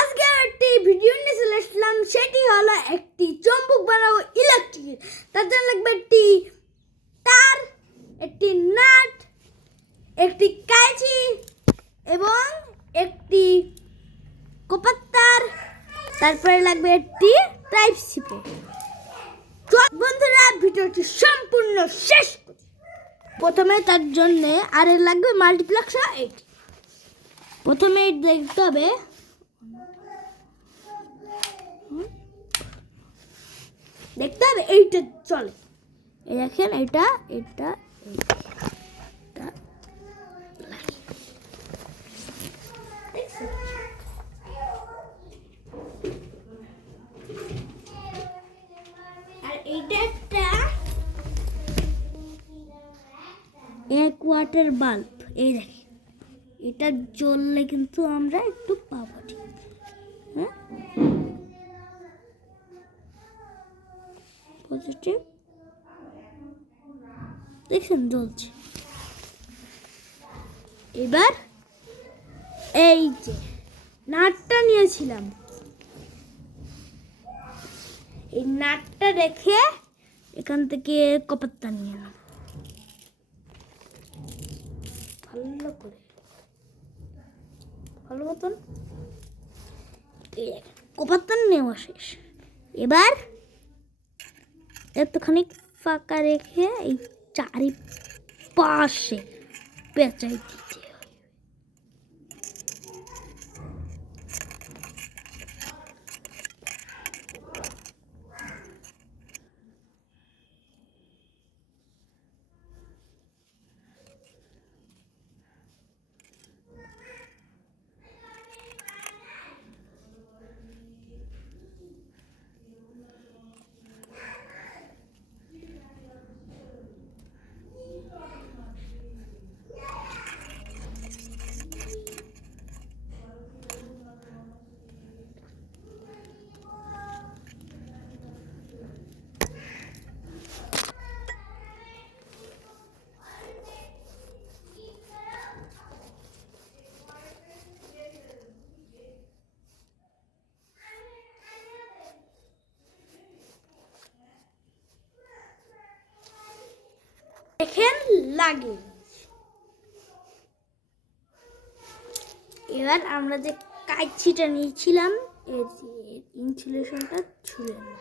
আজকে একটি ভিডিও নিয়ে চলে আসলাম। সেটি হলো একটি চুম্বক বানাবো ইলেকট্রিক। তার জন্য লাগবে একটি তার, একটি নাট, একটি কাঁচি এবং একটি কপার তার। তারপরে লাগবে একটি টাইপ সি পোর্ট। বন্ধুরা, ভিডিওটি সম্পূর্ণ শেষ করি। প্রথমে তার জন্য আর লাগবে মাল্টিপ্লেক্সার 8। প্রথমে দেখতে হবে এইটা চলে। এই দেখেন এটা এটা আর এইটা একটা 1 ওয়াটের বাল্ব। এই দেখেন, এটা জ্বললে কিন্তু আমরা একটু পাবো। হ্যাঁ, পজিটিভ দেখছেন জ্বলছে। এবার এই যে নাটটা নিয়েছিলাম, এই নাটটা রেখে এখান থেকে কপারটা নিয়ে নাও ভালো মতন। কপারটা নেওয়া শেষ। এবার এতখানি ফাঁকা রেখে এই চারিপাশে পেঁচাই দিতে হয়। দেখেন লাগে। এবার আমরা যে কাঁচিটা নিয়েছিলাম এর ইনসুলেশনটা ছুঁড়ে নেব।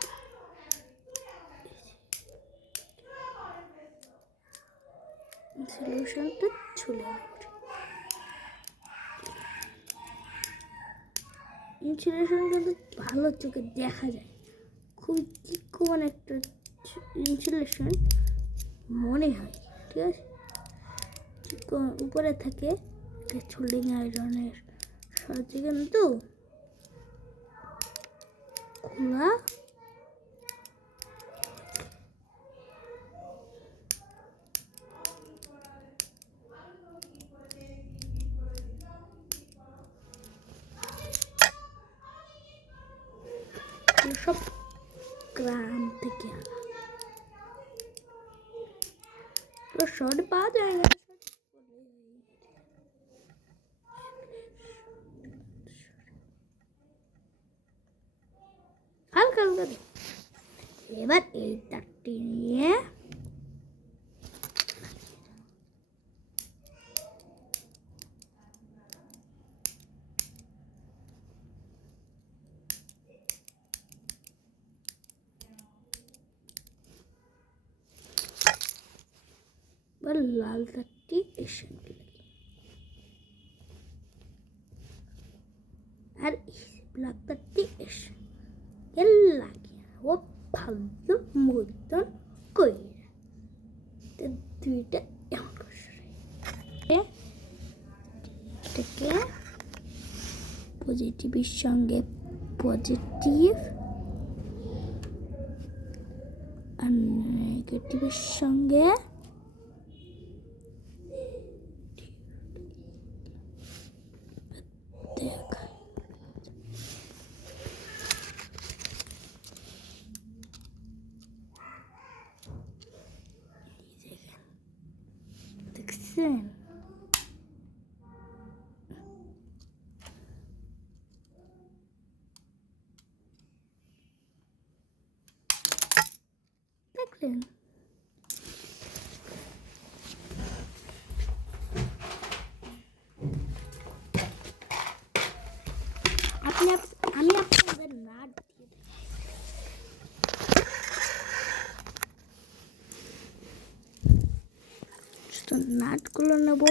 ইনসুলেশনটা ছুঁড়ে নেব। ইনসুলেশন কিন্তু ভালো চোখে দেখা যায়, খুব চিকন একটা ইনসুলেশন মনে হয়। ঠিক আছে, চিকন উপরে থাকে সোল্ডিং আয়রনের সাহায্যে কিন্তু খোলা সব গ্রাম থেকে আনা। তো শর্ট পাওয়া যায় না, হালকা হালকা। এবার এই তারটি নিয়ে লাল তারটি এর সঙ্গে আর ব্ল্যাক তারটি এর সঙ্গে লাগিয়ে ও ভালো মতন করে দুইটা এমন করে এটাকে পজিটিভের সঙ্গে পজিটিভ আর নেগেটিভের সঙ্গে দেখছেন। দেখলেন? আমি আপনাদের নাট দিয়ে শুধু নাটগুলো নেব।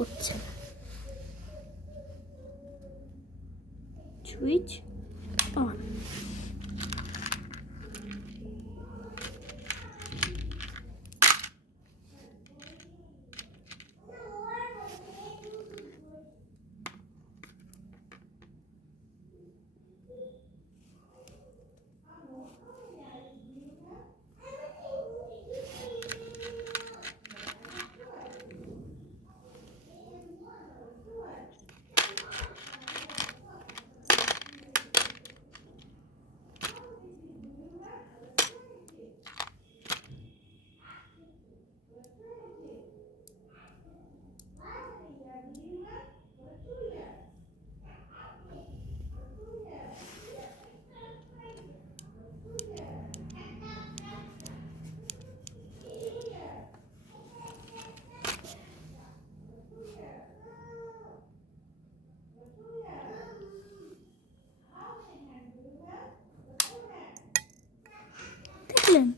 উঠছে না। Switch on. দেখলেন?